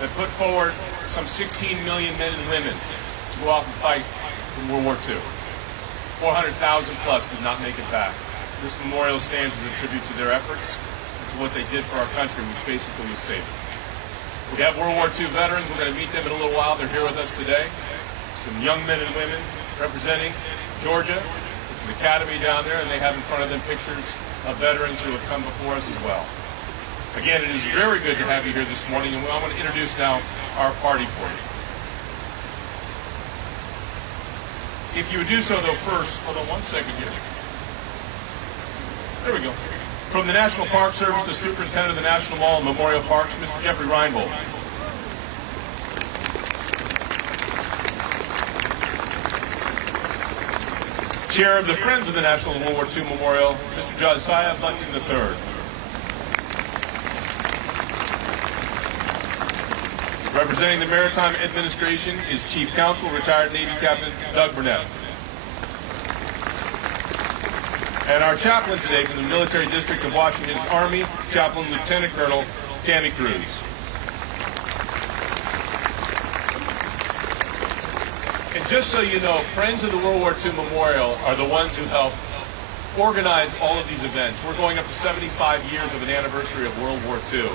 that put forward some 16 million men and women to go off and fight in World War II. 400,000 plus did not make it back. This memorial stands as a tribute to their efforts and to what they did for our country, which basically was saved us. We have World War II veterans. We're going to meet them in a little while. They're here with us today. Some young men and women representing Georgia. It's an academy down there, and they have in front of them pictures of veterans who have come before us as well. Again, it is very good to have you here this morning, and I want to introduce now our party for you. If you would do so, though, first, hold on one second here. There we go. From the National Park Service, the Superintendent of the National Mall and Memorial Parks, Mr. Jeffrey Reinbold. Chair of the Friends of the National World War II Memorial, Mr. Josiah Bunting III. Representing the Maritime Administration is Chief Counsel, retired Navy Captain Doug Burnett. And our chaplain today from the Military District of Washington's Army, Chaplain Lieutenant Colonel Tammy Cruz. And just so you know, Friends of the World War II Memorial are the ones who helped organize all of these events. We're going up to 75 years of an anniversary of World War II.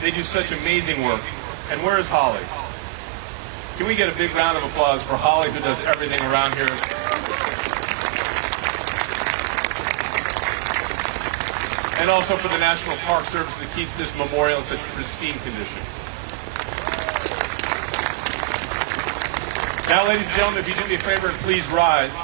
They do such amazing work. And where is Holly? Can we get a big round of applause for Holly, who does everything around here? And also for the National Park Service that keeps this memorial in such pristine condition. Now, ladies and gentlemen, if you do me a favor and please rise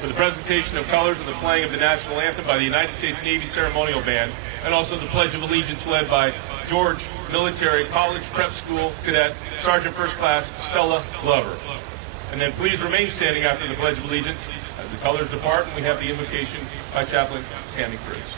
for the presentation of colors and the playing of the national anthem by the United States Navy Ceremonial Band, and also the Pledge of Allegiance led by George Military College Prep School Cadet Sergeant First Class Stella Glover. And then please remain standing after the Pledge of Allegiance as the colors depart, and we have the invocation by Chaplain Tammy Cruz.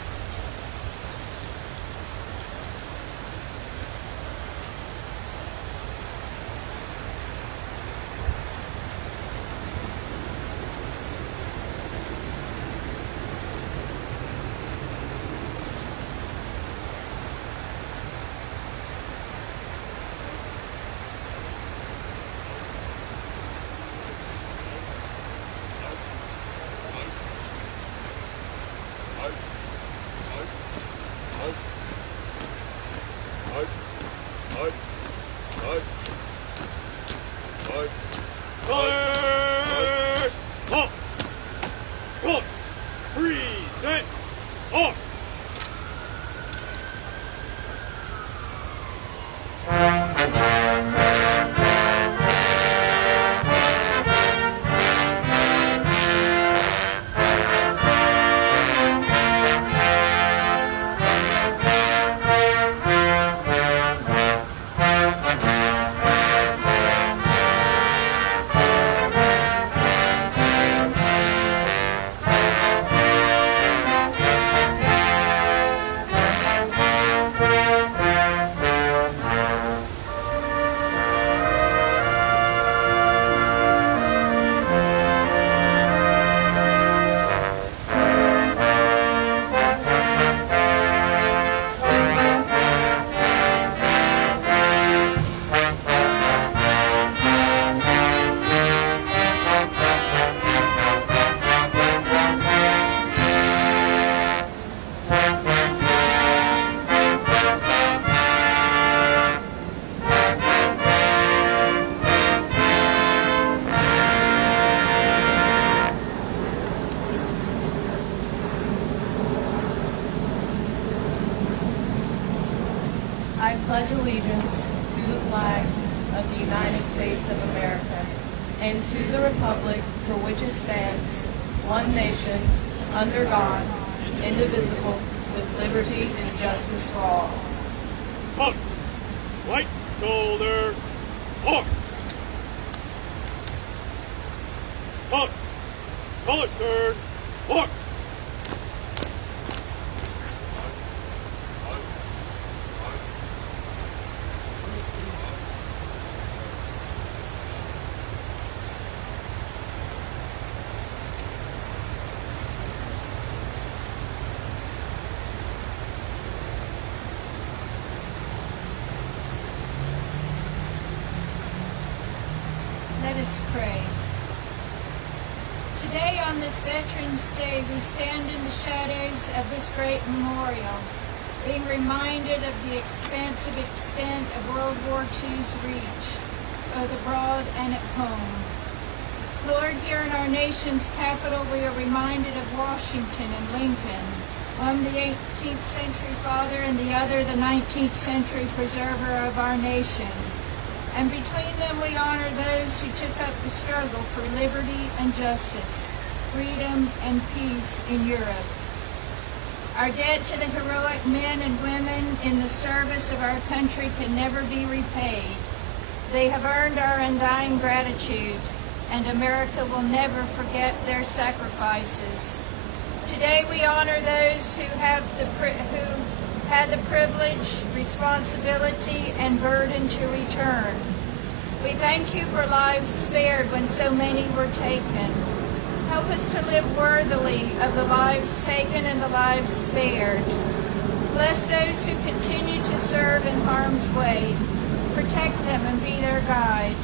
I pledge allegiance to the flag of the United States of America and to the republic for which it stands, one nation, under God, indivisible, with liberty and justice for all. Up, right shoulder, up. Up, color turn, up. us pray. Today on this Veterans Day, we stand in the shadows of this great memorial, being reminded of the expansive extent of World War II's reach, both abroad and at home. Lord, here in our nation's capital, we are reminded of Washington and Lincoln, one the 18th century father and the other the 19th century preserver of our nation. And between them we honor those who took up the struggle for liberty and justice, freedom and peace in Europe. Our debt to the heroic men and women in the service of our country can never be repaid. They have earned our undying gratitude, and America will never forget their sacrifices. Today we honor those who had the privilege, responsibility, and burden to return. We thank you for lives spared when so many were taken. Help us to live worthily of the lives taken and the lives spared. Bless those who continue to serve in harm's way. Protect them and be their guide.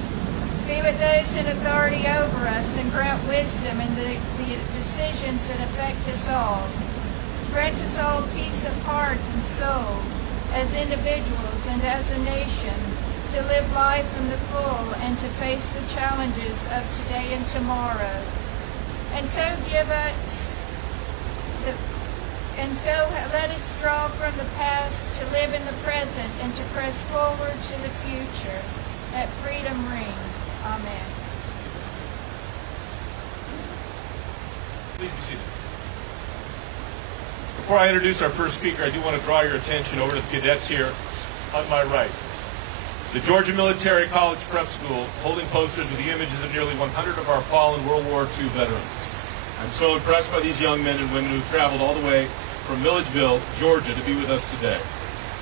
Be with those in authority over us and grant wisdom in the decisions that affect us all. Grant us all peace of heart and soul as individuals and as a nation to live life in the full and to face the challenges of today and tomorrow. And so let us draw from the past to live in the present and to press forward to the future. Let freedom ring. Amen. Please be seated. Before I introduce our first speaker, I do want to draw your attention over to the cadets here on my right. The Georgia Military College Prep School holding posters with the images of nearly 100 of our fallen World War II veterans. I'm so impressed by these young men and women who traveled all the way from Milledgeville, Georgia, to be with us today.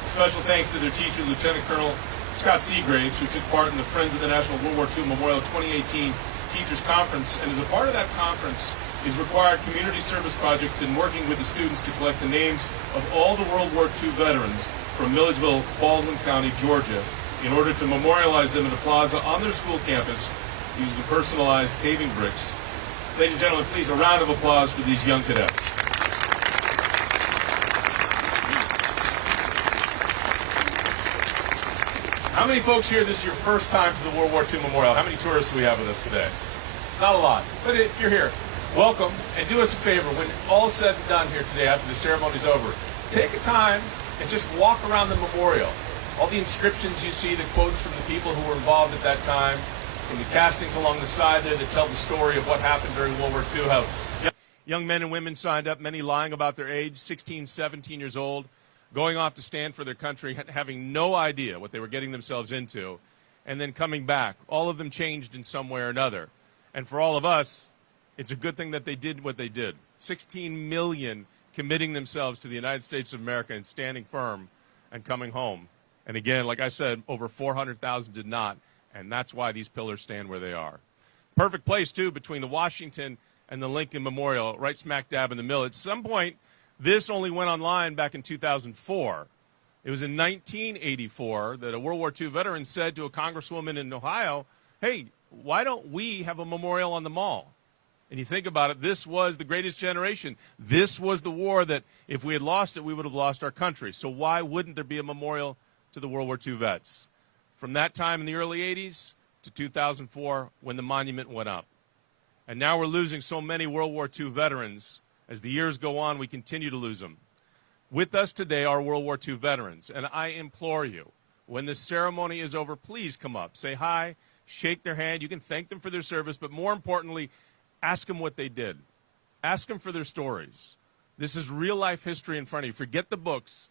A special thanks to their teacher, Lieutenant Colonel Scott Seagraves, who took part in the Friends of the National World War II Memorial 2018 Teachers Conference, and as a part of that conference, his required community service project in working with the students to collect the names of all the World War II veterans from Milledgeville, Baldwin County, Georgia, in order to memorialize them in a plaza on their school campus using personalized paving bricks. Ladies and gentlemen, please, a round of applause for these young cadets. How many folks here, this is your first time to the World War II Memorial? How many tourists do we have with us today? Not a lot, but if you're here, welcome, and do us a favor. When all said and done here today, after the ceremony's over, take a time and just walk around the memorial. All the inscriptions you see, the quotes from the people who were involved at that time, and the castings along the side there that tell the story of what happened during World War II, how young men and women signed up, many lying about their age, 16, 17 years old, going off to stand for their country, having no idea what they were getting themselves into, and then coming back. All of them changed in some way or another. And for all of us, it's a good thing that they did what they did. 16 million committing themselves to the United States of America and standing firm and coming home. And again, like I said, over 400,000 did not, and that's why these pillars stand where they are. Perfect place, too, between the Washington and the Lincoln Memorial, right smack dab in the middle. At some point, this only went online back in 2004. It was in 1984 that a World War II veteran said to a congresswoman in Ohio, hey, why don't we have a memorial on the mall? And you think about it, this was the greatest generation. This was the war that if we had lost it, we would have lost our country. So why wouldn't there be a memorial to the World War II vets? From that time in the early 80s to 2004 when the monument went up. And now we're losing so many World War II veterans. As the years go on, we continue to lose them. With us today are World War II veterans, and I implore you, when this ceremony is over, please come up, say hi, shake their hand. You can thank them for their service, but more importantly, ask them what they did. Ask them for their stories. This is real-life history in front of you. Forget the books.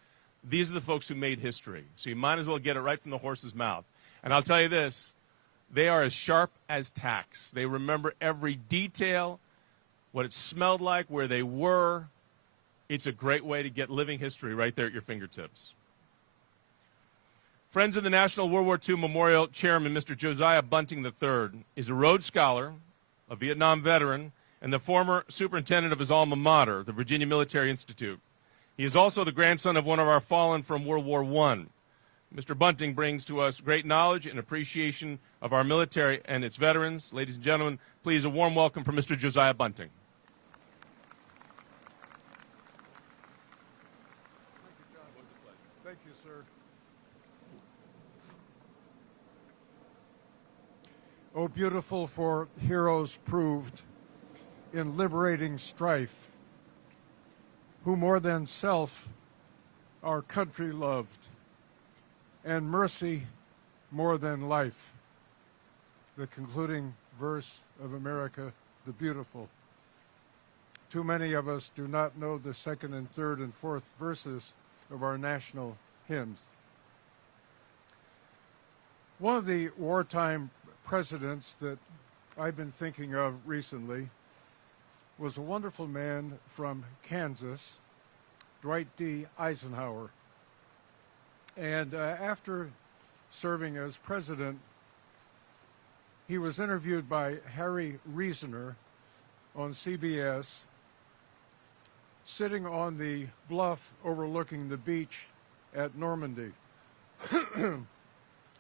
These are the folks who made history, so you might as well get it right from the horse's mouth. And I'll tell you this, they are as sharp as tacks. They remember every detail, what it smelled like, where they were. It's a great way to get living history right there at your fingertips. Friends of the National World War II Memorial Chairman, Mr. Josiah Bunting III, is a Rhodes Scholar, a Vietnam veteran, and the former superintendent of his alma mater, the Virginia Military Institute. He is also the grandson of one of our fallen from World War I. Mr. Bunting brings to us great knowledge and appreciation of our military and its veterans. Ladies and gentlemen, please a warm welcome for Mr. Josiah Bunting. Thank you, sir. Oh, beautiful for heroes proved in liberating strife, who more than self our country loved, and mercy more than life. The concluding verse of America the Beautiful. Too many of us do not know the second and third and fourth verses of our national hymns. One of the wartime presidents that I've been thinking of recently was a wonderful man from Kansas, Dwight D. Eisenhower. And after serving as president, he was interviewed by Harry Reasoner on CBS, sitting on the bluff overlooking the beach at Normandy.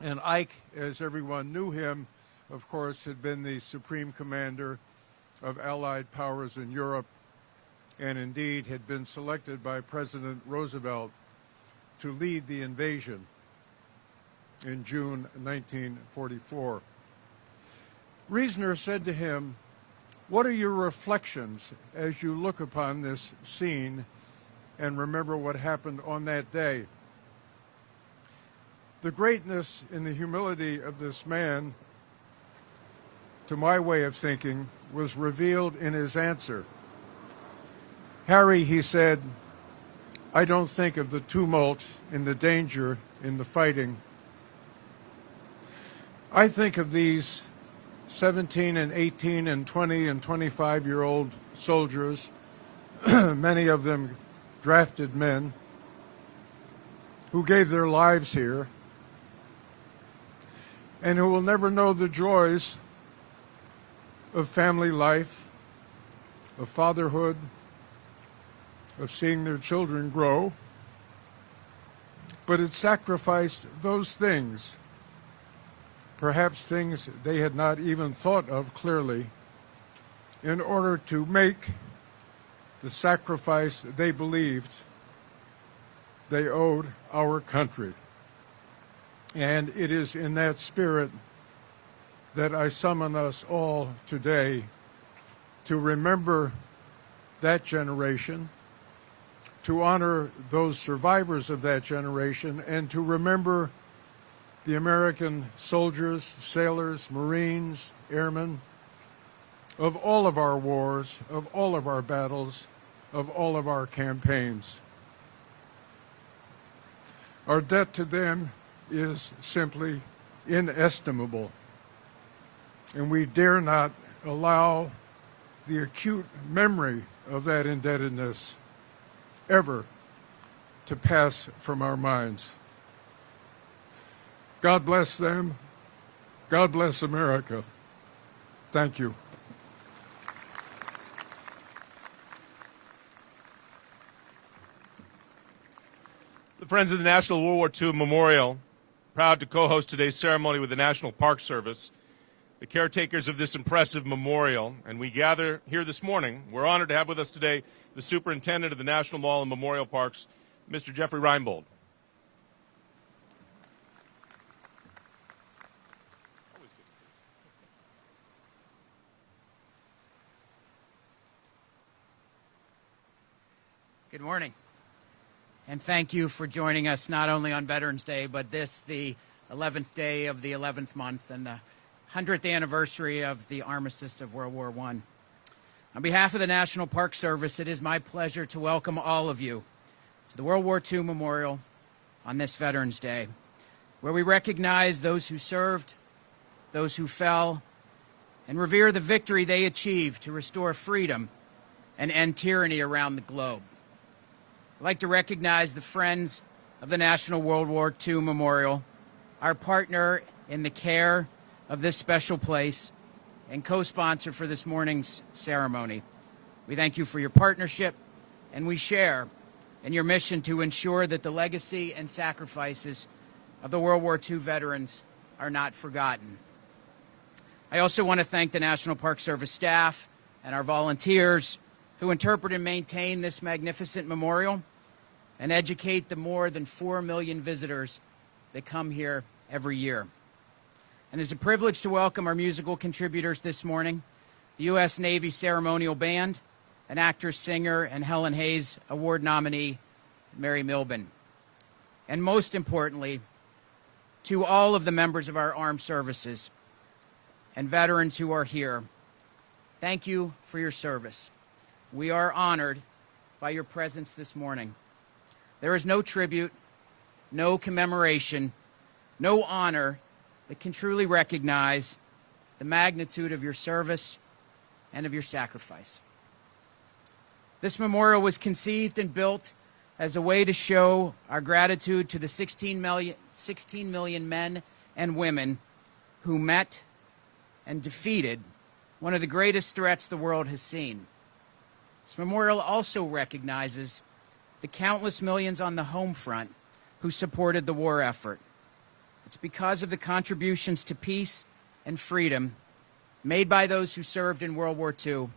And Ike, as everyone knew him, of course, had been the supreme commander of Allied powers in Europe, and indeed had been selected by President Roosevelt to lead the invasion in June 1944. Reasoner said to him, "What are your reflections as you look upon this scene and remember what happened on that day?" The greatness and the humility of this man, to my way of thinking, was revealed in his answer. "Harry," he said, "I don't think of the tumult and the danger in the fighting. I think of these 17 and 18 and 20 and 25-year-old soldiers, many of them drafted men, who gave their lives here and who will never know the joys of family life, of fatherhood, of seeing their children grow, but it sacrificed those things, perhaps things they had not even thought of clearly, in order to make the sacrifice they believed they owed our country." And it is in that spirit that I summon us all today to remember that generation, to honor those survivors of that generation, and to remember the American soldiers, sailors, Marines, airmen, of all of our wars, of all of our battles, of all of our campaigns. Our debt to them is simply inestimable, and we dare not allow the acute memory of that indebtedness ever to pass from our minds. God bless them. God bless America. Thank you. The Friends of the National World War II Memorial, proud to co-host today's ceremony with the National Park Service, the caretakers of this impressive memorial, and we gather here this morning. We're honored to have with us today the Superintendent of the National Mall and Memorial Parks, Mr. Jeffrey Reinbold. Good morning, and thank you for joining us not only on Veterans Day, but this, the 11th day of the 11th month and the 100th anniversary of the armistice of World War I. On behalf of the National Park Service, it is my pleasure to welcome all of you to the World War II Memorial on this Veterans Day, where we recognize those who served, those who fell, and revere the victory they achieved to restore freedom and end tyranny around the globe. I'd like to recognize the Friends of the National World War II Memorial, our partner in the care of this special place and co-sponsor for this morning's ceremony. We thank you for your partnership, and we share in your mission to ensure that the legacy and sacrifices of the World War II veterans are not forgotten. I also want to thank the National Park Service staff and our volunteers who interpret and maintain this magnificent memorial and educate the more than 4 million visitors that come here every year. And it's a privilege to welcome our musical contributors this morning, the U.S. Navy Ceremonial Band, and actress, singer, and Helen Hayes Award nominee, Mary Milben. And most importantly, to all of the members of our armed services and veterans who are here, thank you for your service. We are honored by your presence this morning. There is no tribute, no commemoration, no honor that can truly recognize the magnitude of your service and of your sacrifice. This memorial was conceived and built as a way to show our gratitude to the 16 million men and women who met and defeated one of the greatest threats the world has seen. This memorial also recognizes the countless millions on the home front who supported the war effort. It's because of the contributions to peace and freedom made by those who served in World War II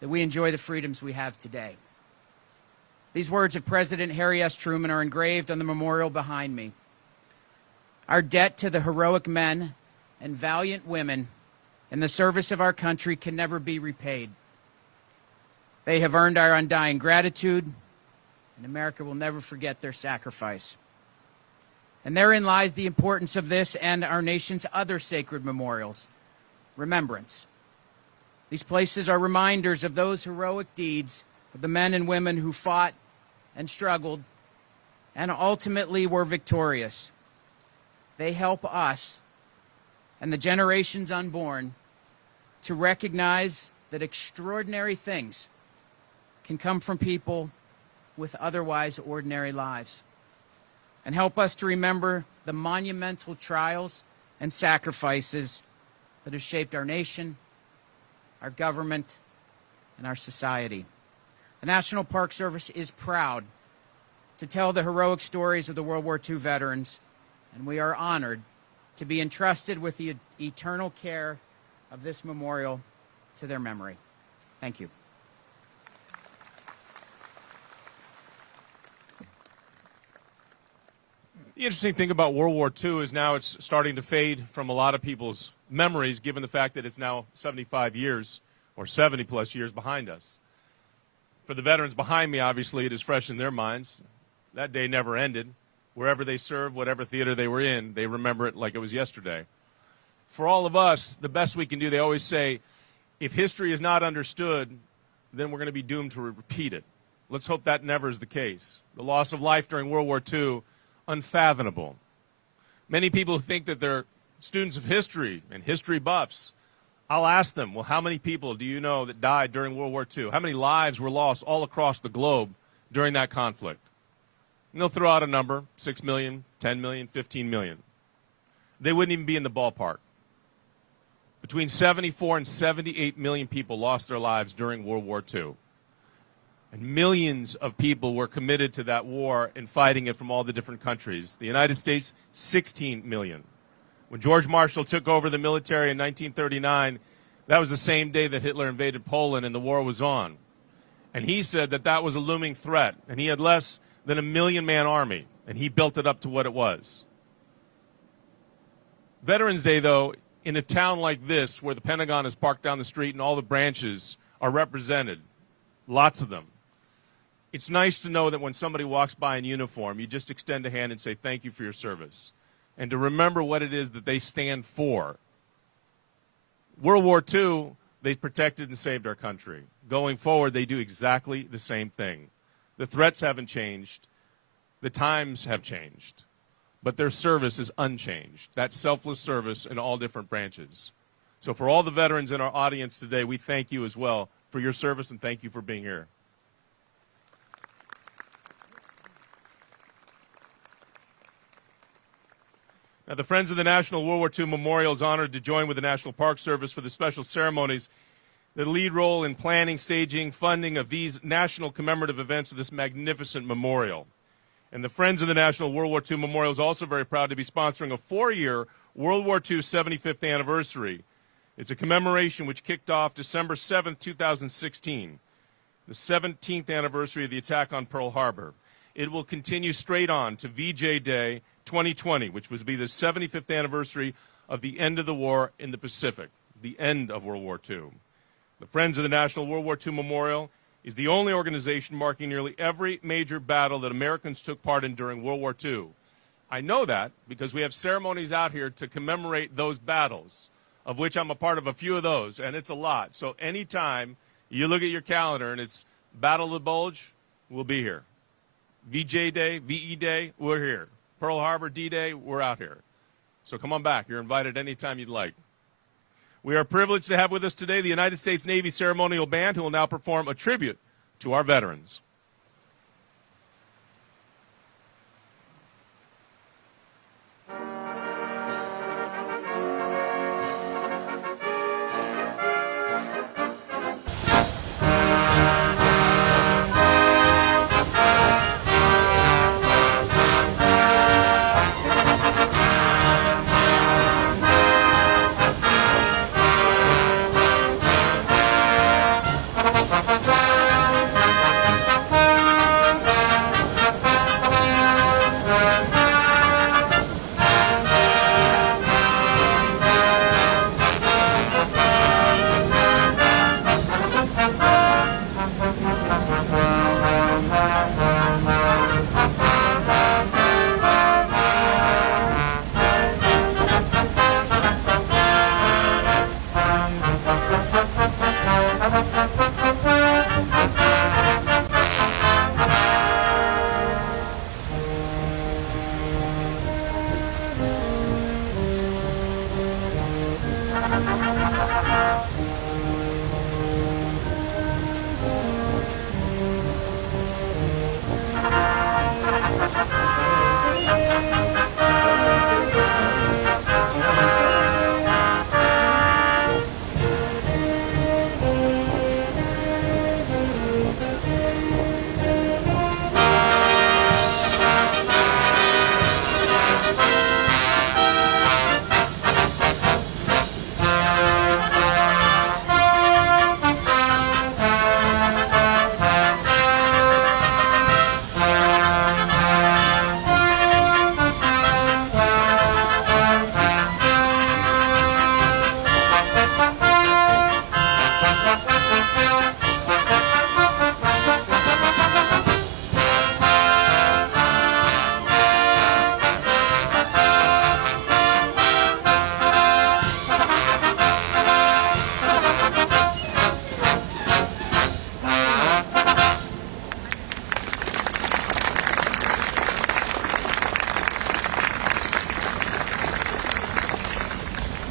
that we enjoy the freedoms we have today. These words of President Harry S. Truman are engraved on the memorial behind me. Our debt to the heroic men and valiant women in the service of our country can never be repaid. They have earned our undying gratitude, and America will never forget their sacrifice. And therein lies the importance of this and our nation's other sacred memorials. Remembrance. These places are reminders of those heroic deeds of the men and women who fought and struggled and ultimately were victorious. They help us and the generations unborn to recognize that extraordinary things can come from people with otherwise ordinary lives, and help us to remember the monumental trials and sacrifices that have shaped our nation, our government, and our society. The National Park Service is proud to tell the heroic stories of the World War II veterans, and we are honored to be entrusted with the eternal care of this memorial to their memory. Thank you. The interesting thing about World War II is now it's starting to fade from a lot of people's memories, given the fact that it's now 75 years or 70-plus years behind us. For the veterans behind me, obviously, it is fresh in their minds. That day never ended. Wherever they served, whatever theater they were in, they remember it like it was yesterday. For all of us, the best we can do, they always say, if history is not understood, then we're going to be doomed to repeat it. Let's hope that never is the case. The loss of life during World War II, unfathomable. Many people think that they're students of history and history buffs. I'll ask them, well, how many people do you know that died during World War II? How many lives were lost all across the globe during that conflict? And they'll throw out a number, 6 million, 10 million, 15 million. They wouldn't even be in the ballpark. Between 74 and 78 million people lost their lives during World War II. And millions of people were committed to that war and fighting it from all the different countries. The United States, 16 million. When George Marshall took over the military in 1939, that was the same day that Hitler invaded Poland and the war was on. And he said that that was a looming threat, and he had less than a million-man army, and he built it up to what it was. Veterans Day, though, in a town like this, where the Pentagon is parked down the street and all the branches are represented, lots of them, it's nice to know that when somebody walks by in uniform, you just extend a hand and say thank you for your service, and to remember what it is that they stand for. World War II, they protected and saved our country. Going forward, they do exactly the same thing. The threats haven't changed. The times have changed. But their service is unchanged. That selfless service in all different branches. So for all the veterans in our audience today, we thank you as well for your service and thank you for being here. Now, the Friends of the National World War II Memorial is honored to join with the National Park Service for the special ceremonies that lead role in planning, staging, funding of these national commemorative events of this magnificent memorial. And the Friends of the National World War II Memorial is also very proud to be sponsoring a 4-year World War II 75th anniversary. It's a commemoration which kicked off December 7th, 2016, the 17th anniversary of the attack on Pearl Harbor. It will continue straight on to VJ Day 2020, which will be the 75th anniversary of the end of the war in the Pacific, the end of World War II. The Friends of the National World War II Memorial is the only organization marking nearly every major battle that Americans took part in during World War II. I know that because we have ceremonies out here to commemorate those battles, of which I'm a part of a few of those, and it's a lot. So anytime you look at your calendar and it's Battle of the Bulge, we'll be here. VJ Day, VE Day, we're here. Pearl Harbor, D-Day, we're out here. So come on back. You're invited anytime you'd like. We are privileged to have with us today the United States Navy Ceremonial Band, who will now perform a tribute to our veterans.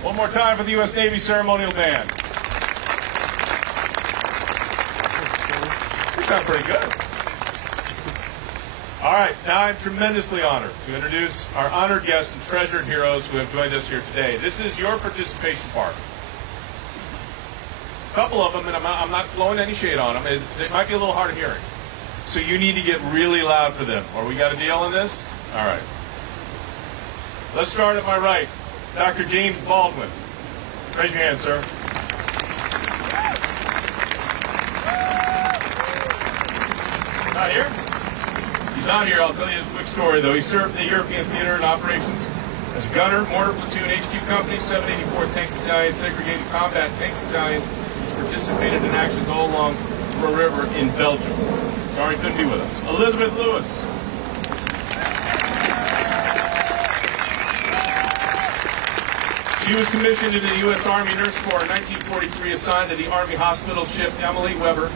One more time for the U.S. Navy Ceremonial Band. You sound pretty good. All right, now I'm tremendously honored to introduce our honored guests and treasured heroes who have joined us here today. This is your participation part. A couple of them, and I'm not blowing any shade on them, they might be a little hard of hearing. So you need to get really loud for them. Or we got a deal on this? All right. Let's start at my right. Dr. James Baldwin. Raise your hand, sir. Not here? He's not here. I'll tell you his quick story, though. He served in the European Theater and Operations as a gunner, mortar platoon, HQ company, 784th Tank Battalion, Segregated Combat Tank Battalion, which participated in actions all along the river in Belgium. Sorry he couldn't be with us. Elizabeth Lewis. She was commissioned into the U.S. Army Nurse Corps in 1943, assigned to the Army hospital ship Emily Wetter,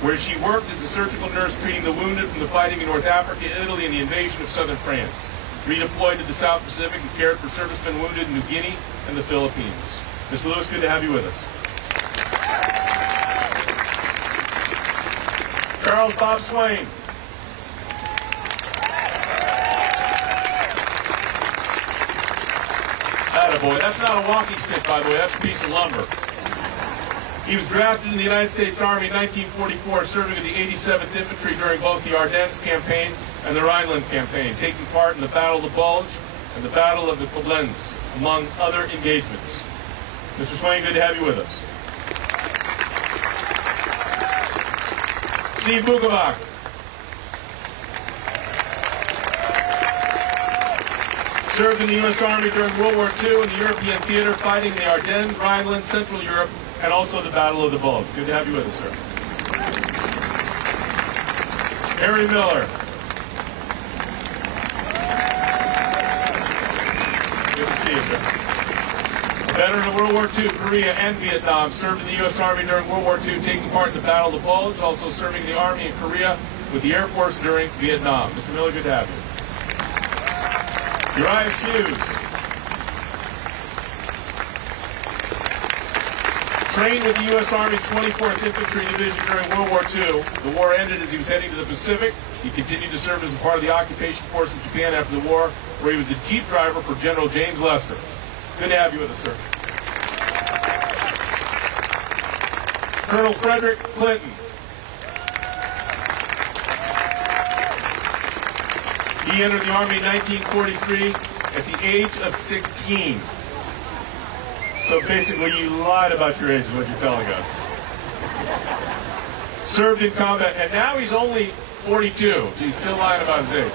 where she worked as a surgical nurse treating the wounded from the fighting in North Africa, Italy, and the invasion of southern France. Redeployed to the South Pacific and cared for servicemen wounded in New Guinea and the Philippines. Ms. Lewis, good to have you with us. Charles Bob Swain. Attaboy. That's not a walking stick, by the way. That's a piece of lumber. He was drafted in the United States Army in 1944, serving with the 87th Infantry during both the Ardennes campaign and the Rhineland Campaign, taking part in the Battle of the Bulge and the Battle of the Koblenz, among other engagements. Mr. Swain, good to have you with us. Steve Bukovac. Served in the U.S. Army during World War II in the European theater, fighting the Ardennes, Rhineland, Central Europe, and also the Battle of the Bulge. Good to have you with us, sir. Harry Miller. Good to see you, sir. A veteran of World War II, Korea, and Vietnam, served in the U.S. Army during World War II, taking part in the Battle of the Bulge, also serving the Army in Korea with the Air Force during Vietnam. Mr. Miller, good to have you. Uriah Hughes. Trained with the U.S. Army's 24th Infantry Division during World War II. The war ended as he was heading to the Pacific. He continued to serve as a part of the occupation force in Japan after the war, where he was the jeep driver for General James Lester. Good to have you with us, sir. Colonel Frederick Clinton. He entered the Army in 1943 at the age of 16. So basically, you lied about your age is what you're telling us. Served in combat, and now he's only 42. He's still lying about his age.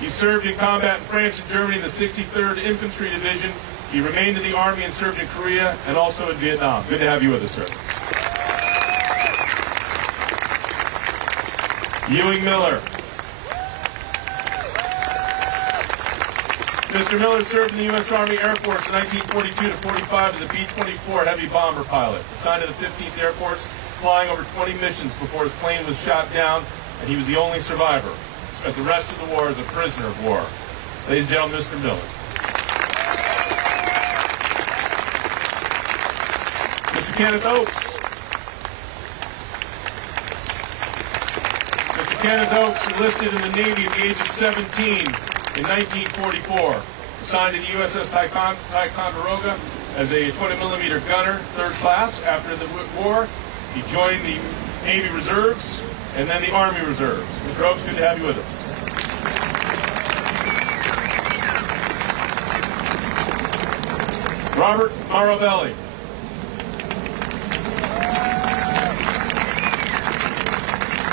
He served in combat in France and Germany in the 63rd Infantry Division. He remained in the Army and served in Korea and also in Vietnam. Good to have you with us, sir. Ewing Miller. Mr. Miller served in the U.S. Army Air Force from 1942 to 45 as a B-24 heavy bomber pilot, assigned to the 15th Air Force, flying over 20 missions before his plane was shot down, and he was the only survivor. Spent the rest of the war as a prisoner of war. Ladies and gentlemen, Mr. Miller. Mr. Kenneth Oakes. Mr. Kenneth Oakes enlisted in the Navy at the age of 17 in 1944. Assigned to the USS Ticonderoga as a 20-millimeter gunner, third class. After the war, he joined the Navy Reserves and then the Army Reserves. Mr. Oakes, good to have you with us. Robert Maravelli.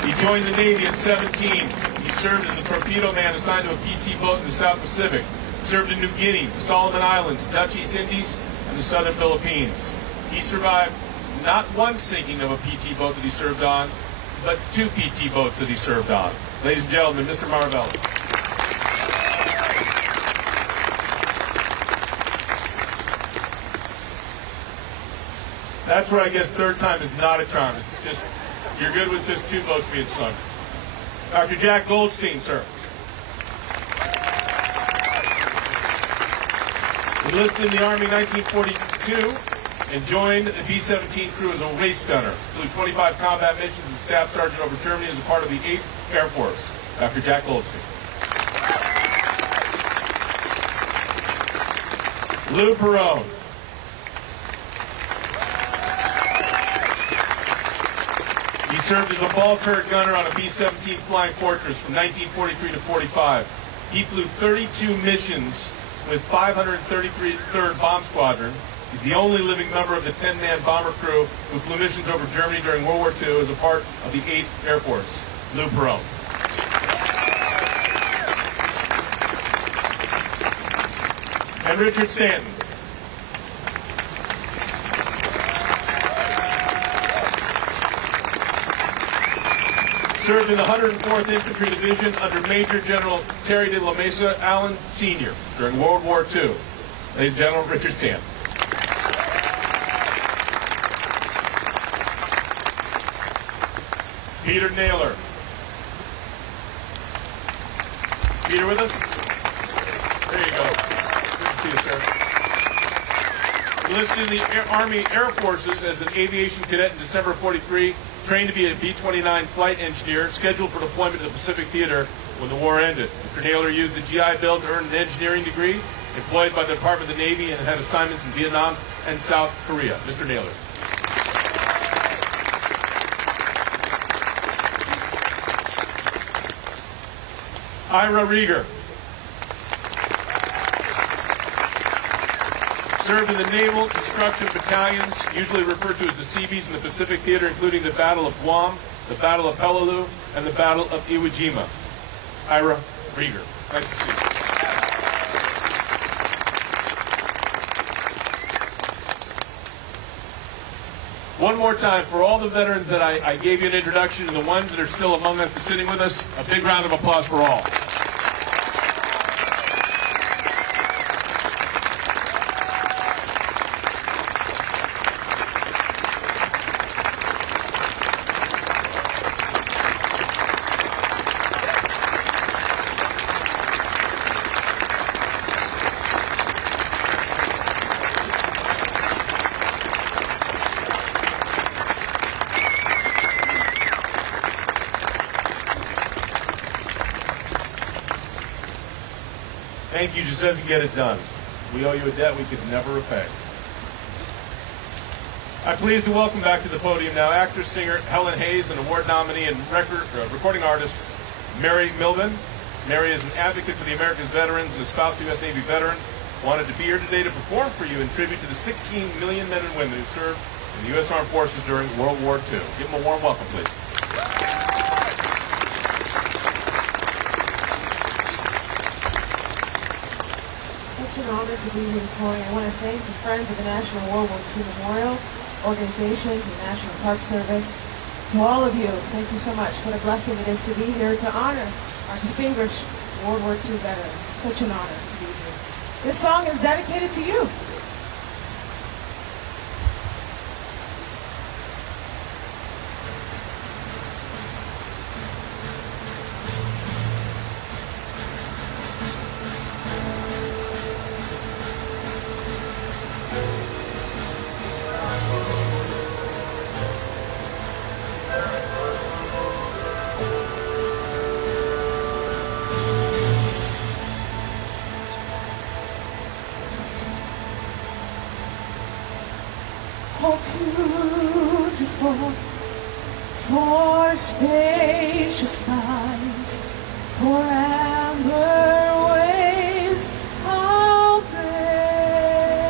He joined the Navy at 17. He served as a torpedo man assigned to a PT boat in the South Pacific. Served in New Guinea, the Solomon Islands, Dutch East Indies, and the Southern Philippines. He survived not one sinking of a PT boat that he served on, but 2 PT boats that he served on. Ladies and gentlemen, Mr. Maravelli. That's where I guess third time is not a charm. It's just, you're good with just 2 boats being sunk. Dr. Jack Goldstein, sir. Enlisted in the Army in 1942 and joined the B-17 crew as a race gunner. Flew 25 combat missions as Staff Sergeant over Germany as a part of the 8th Air Force. Dr. Jack Goldstein. Lou Perone. He served as a ball turret gunner on a B-17 Flying Fortress from 1943 to 45. He flew 32 missions with 533rd Bomb Squadron. He's the only living member of the 10-man bomber crew who flew missions over Germany during World War II as a part of the 8th Air Force. Lou Perone. And Richard Stanton. Served in the 104th Infantry Division under Major General Terry de la Mesa Allen Sr. during World War II. Ladies and gentlemen, Richard Stanton. Peter Naylor. Is Peter with us? There you go. Good to see you, sir. Enlisted in the Army Air Forces as an aviation cadet in December of 43. Trained to be a B-29 flight engineer, scheduled for deployment to the Pacific Theater when the war ended. Mr. Naylor used the GI Bill to earn an engineering degree, employed by the Department of the Navy, and had assignments in Vietnam and South Korea. Mr. Naylor. Ira Rieger. Served in the Naval Construction Battalions, usually referred to as the Seabees in the Pacific Theater, including the Battle of Guam, the Battle of Peleliu, and the Battle of Iwo Jima. Ira Rieger. Nice to see you. One more time, for all the veterans that I gave you an introduction and the ones that are still among us and sitting with us, a big round of applause for all. Thank you just doesn't get it done. We owe you a debt we could never repay. I'm pleased to welcome back to the podium now actress, singer Helen Hayes, and award nominee and recording artist Mary Milvan. Mary is an advocate for the America's veterans and a spouse U.S. Navy veteran. Wanted to be here today to perform for you in tribute to the 16 million men and women who served in the U.S. Armed Forces during World War II. Give them a warm welcome, please. Such an honor to be here this morning. I want to thank the Friends of the National World War II Memorial Organization, to the National Park Service, to all of you. Thank you so much. What a blessing it is to be here to honor our distinguished World War II veterans. Such an honor to be here. This song is dedicated to you. Oh, beautiful, for spacious skies, for amber waves of gray,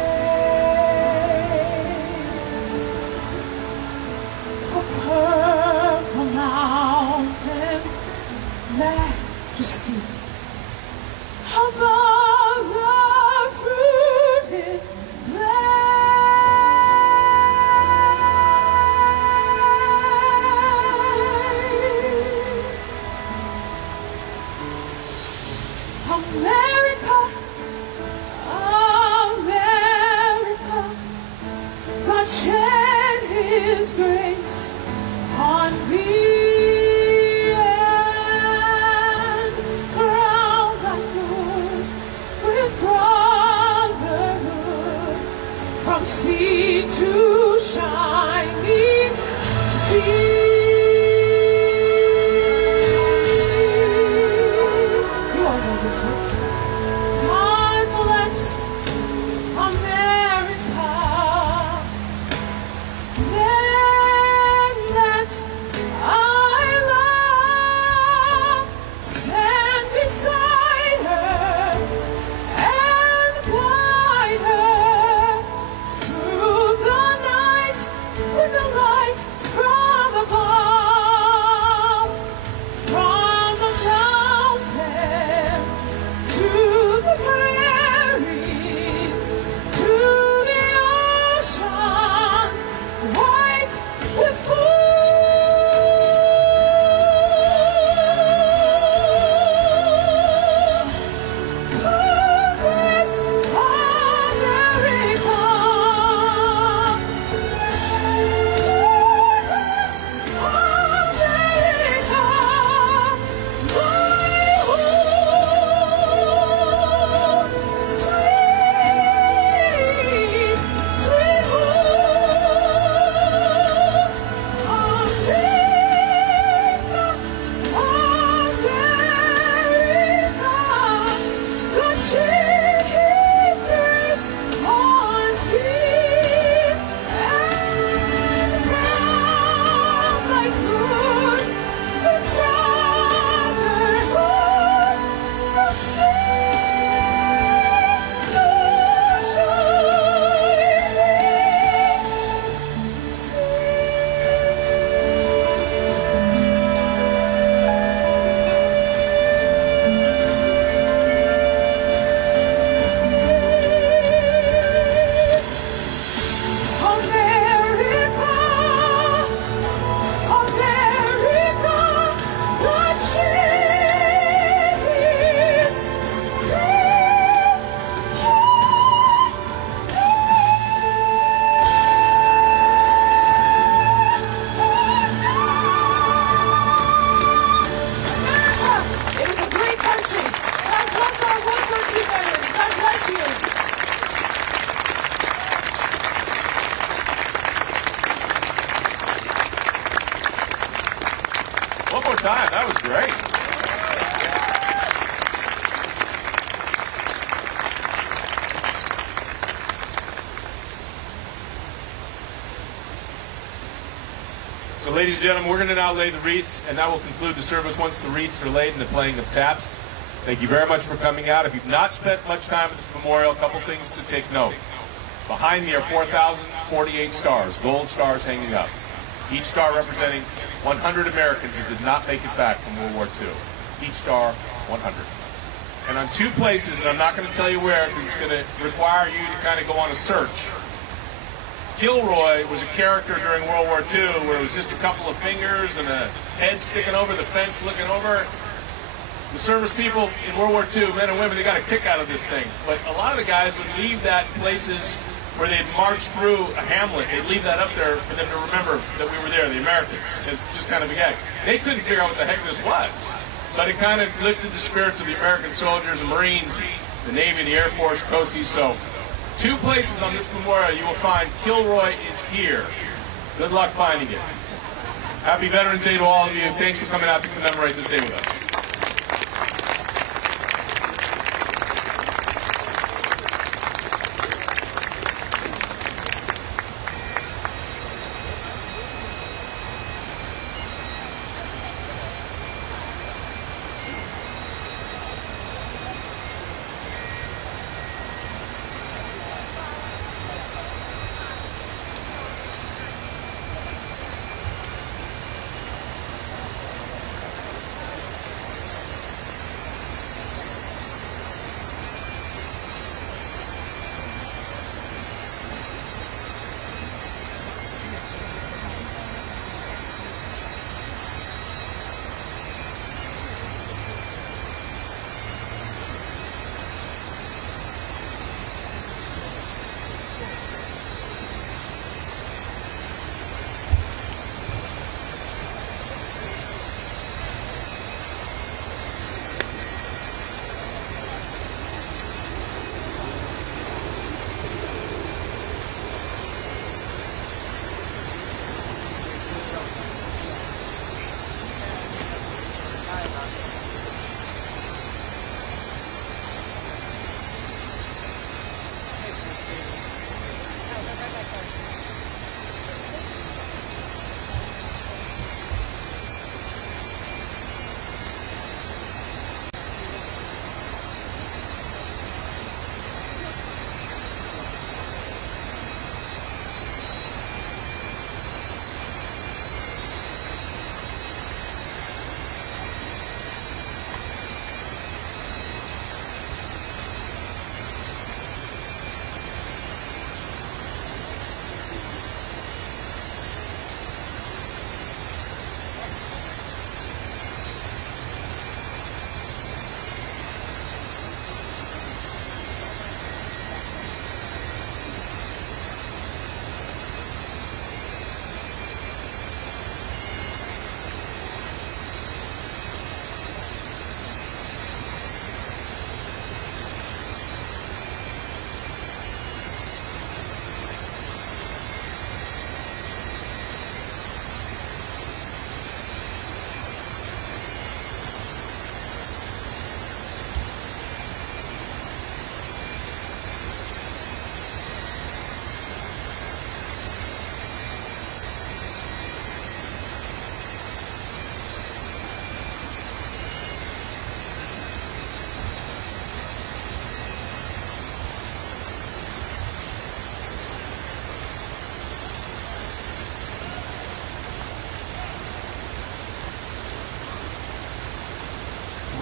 for purple mountains, majesty above the fruited plain. America, America, God shed His grace on thee and crown thy good with brotherhood from sea to shining sea. You all know this one. God bless America. Then let our love stand beside her and guide her through the night with the light from time. That was great. So, ladies and gentlemen, we're going to now lay the wreaths, and that will conclude the service once the wreaths are laid and the playing of taps. Thank you very much for coming out. If you've not spent much time at this memorial, a couple things to take note. Behind me are 4,048 stars, gold stars hanging up. Each star representing 100 Americans that did not make it back from World War II. Each star, 100. And on two places, and I'm not going to tell you where because it's going to require you to kind of go on a search. Kilroy was a character during World War II where it was just a couple of fingers and a head sticking over the fence looking over. The service people in World War II, men and women, they got a kick out of this thing. But a lot of the guys would leave that places where they'd marched through a hamlet. They'd leave that up there for them to remember that we were there, the Americans. It's just kind of a gag. They couldn't figure out what the heck this was. But it kind of lifted the spirits of the American soldiers, the Marines, the Navy, the Air Force, Coasties. So, two places on this memorial you will find Kilroy is here. Good luck finding it. Happy Veterans Day to all of you. Thanks for coming out to commemorate this day with us.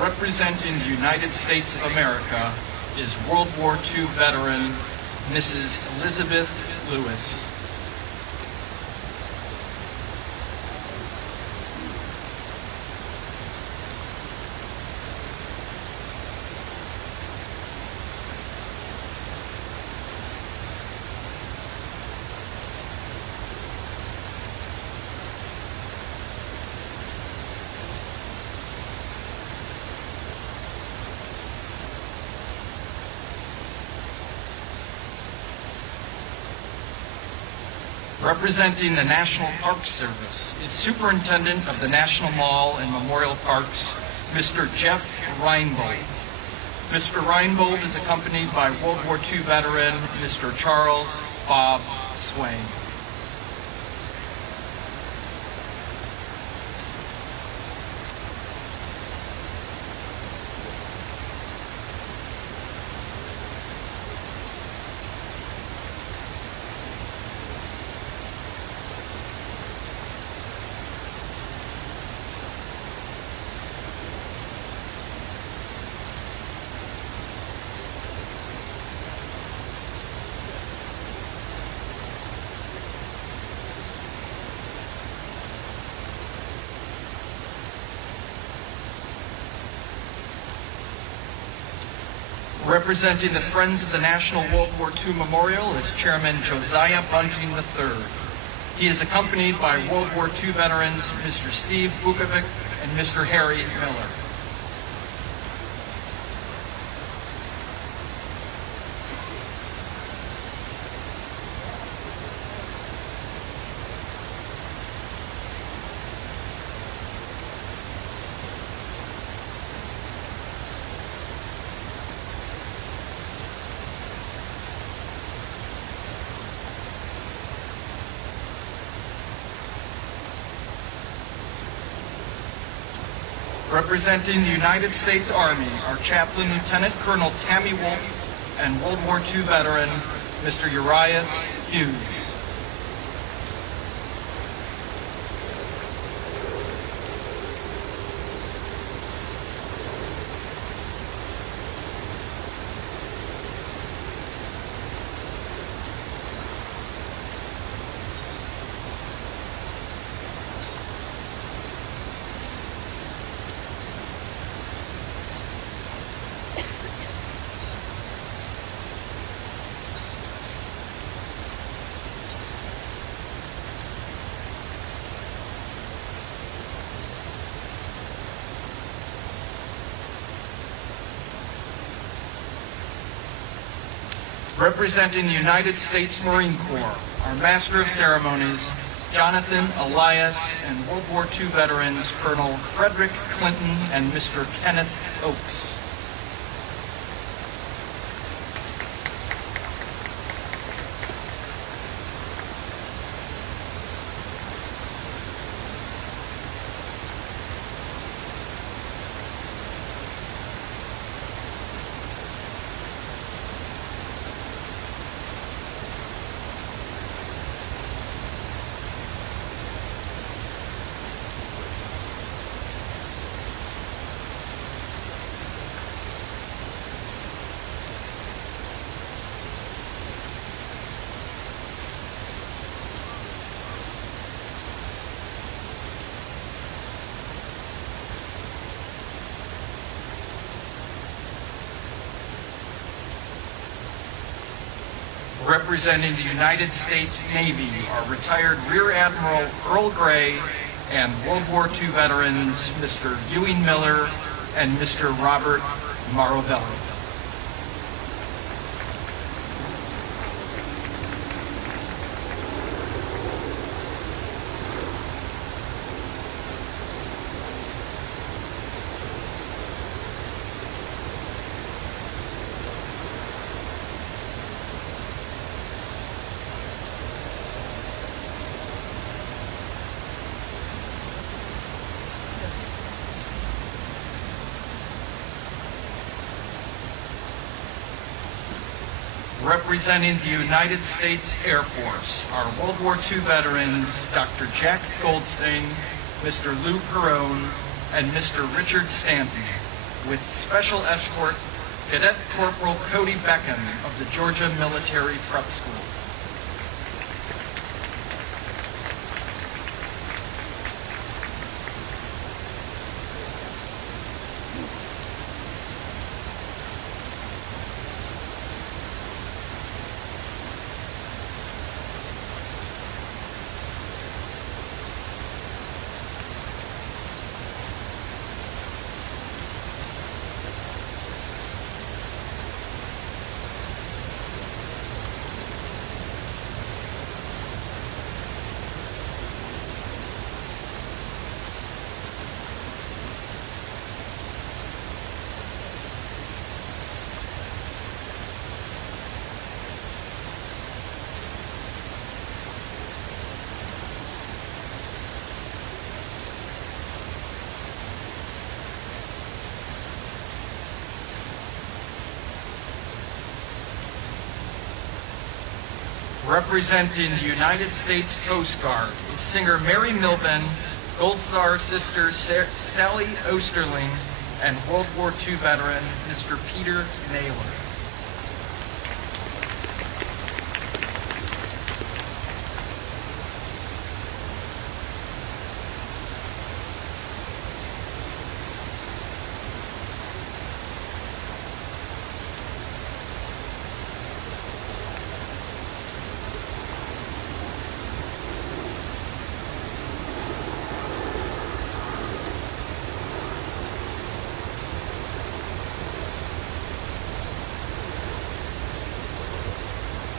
Representing the United States of America is World War II veteran Mrs. Elizabeth Lewis. Representing the National Park Service is Superintendent of the National Mall and Memorial Parks, Mr. Jeff Reinbold. Mr. Reinbold is accompanied by World War II veteran Mr. Charles Bob Swain. Representing the Friends of the National World War II Memorial is Chairman Josiah Bunting III. He is accompanied by World War II veterans Mr. Steve Bukovic and Mr. Harry Miller. Representing the United States Army are Chaplain Lieutenant Colonel Tammy Wolf and World War II veteran Mr. Urias Hughes. Representing the United States Marine Corps, our Master of Ceremonies, Jonathan Elias, and World War II veterans Colonel Frederick Clinton and Mr. Kenneth Oakes. Representing the United States Navy are retired Rear Admiral Earl Gray and World War II veterans Mr. Ewing Miller and Mr. Robert Maravelli. Representing the United States Air Force are World War II veterans Dr. Jack Goldstein, Mr. Lou Perrone, and Mr. Richard Stanton, with special escort Cadet Corporal Cody Beckham of the Georgia Military Prep School. Representing the United States Coast Guard is singer Mary Milben, Gold Star sister Sally Osterling, and World War II veteran Mr. Peter Naylor.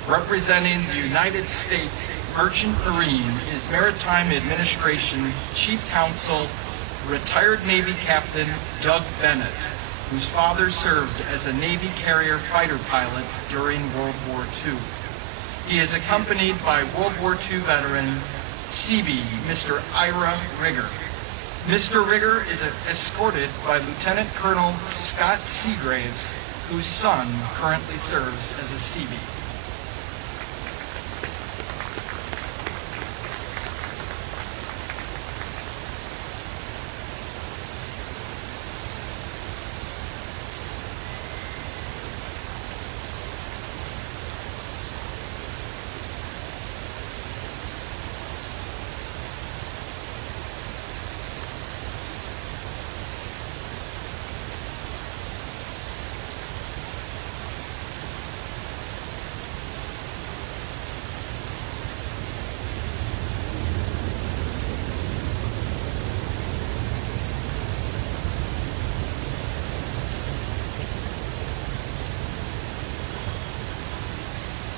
Representing the United States Merchant Marine is Maritime Administration Chief Counsel, retired Navy Captain Doug Bennett, whose father served as a Navy carrier fighter pilot during World War II. He is accompanied by World War II veteran Seabee, Mr. Ira Rigger. Mr. Rigger is escorted by Lieutenant Colonel Scott Seagraves, whose son currently serves as a Seabee.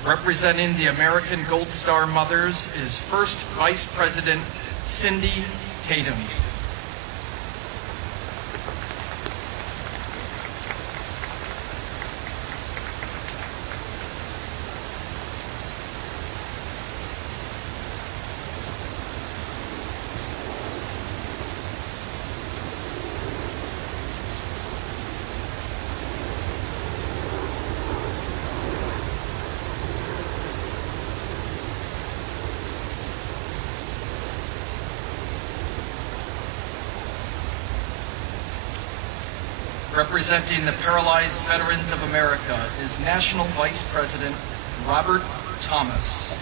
Representing the American Gold Star Mothers is First Vice President Cindy Tatum. Representing the Paralyzed Veterans of America is National Vice President Robert Thomas.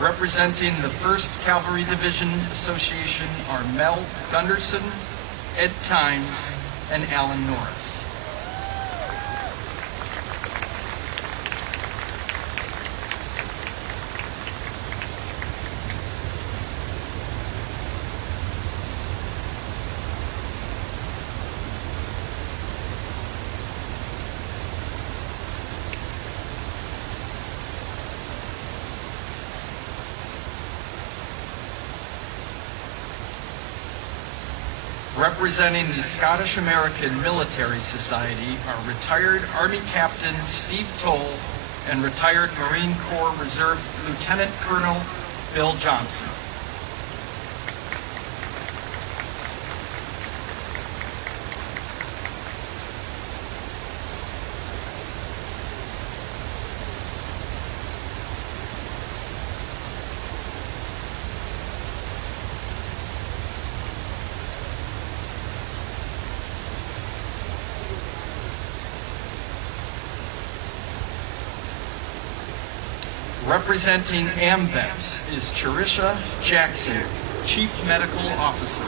Representing the 1st Cavalry Division Association are Mel Gunderson, Ed Times, and Alan Norris. Representing the Scottish American Military Society are retired Army Captain Steve Toll and retired Marine Corps Reserve Lieutenant Colonel Bill Johnson. Representing AMVETS is Charisha Jackson, Chief Medical Officer.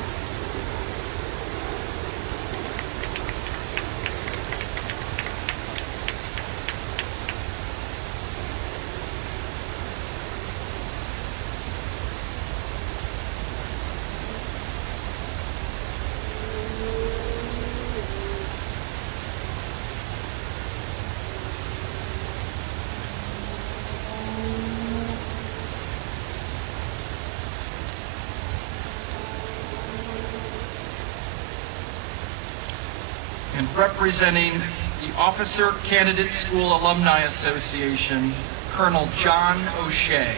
and representing the Officer Candidate School Alumni Association, Colonel John O'Shea.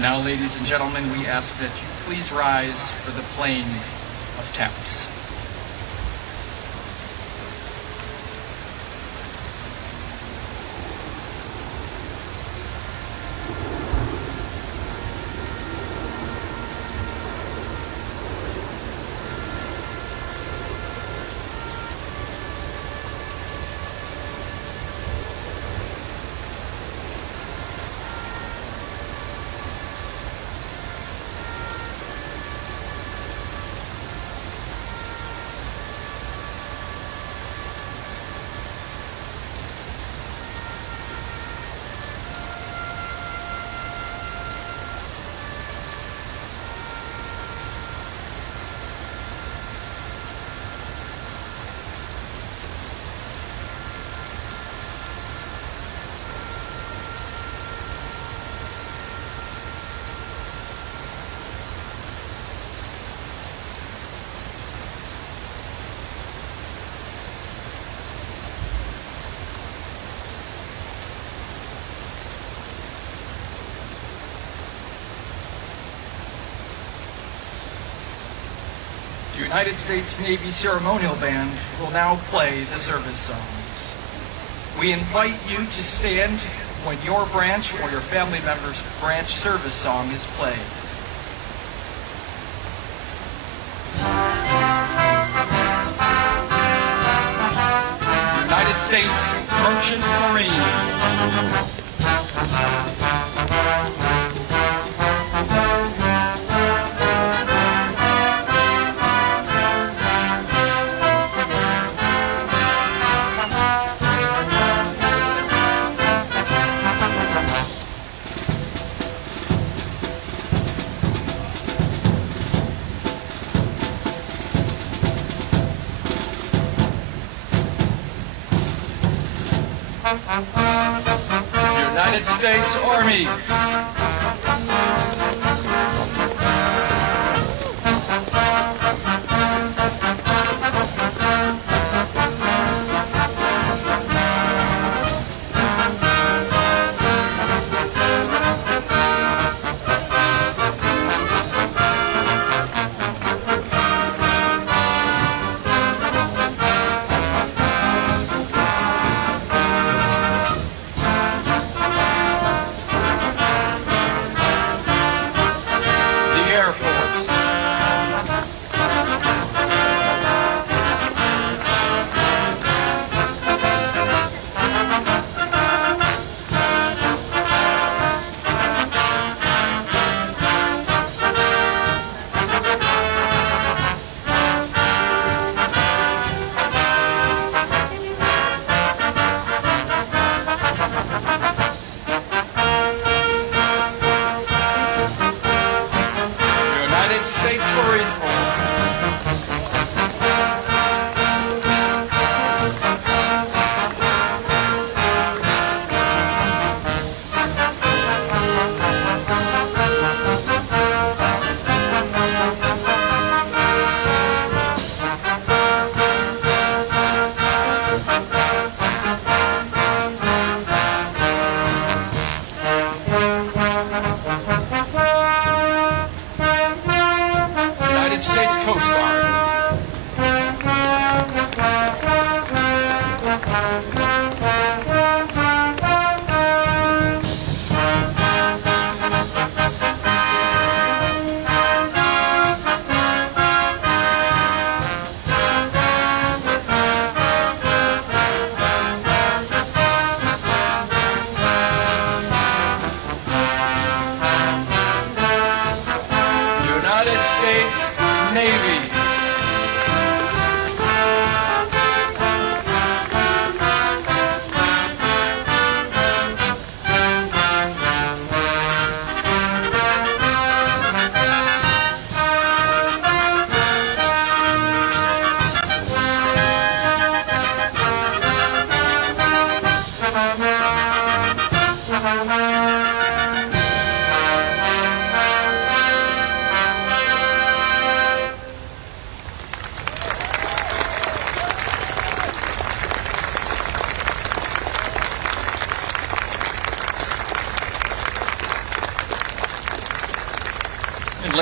Now, ladies and gentlemen, we ask that you please rise for the playing of taps. The United States Navy Ceremonial Band will now play the service songs. We invite you to stand when your branch or your family member's branch service song is played. United States Merchant Marine. United States Army.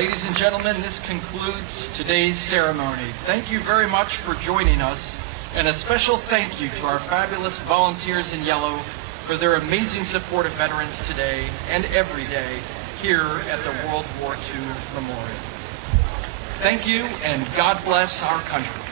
ladies and gentlemen, this concludes today's ceremony. Thank you very much for joining us, and a special thank you to our fabulous volunteers in yellow for their amazing support of veterans today and every day here at the World War II Memorial. Thank you, and God bless our country.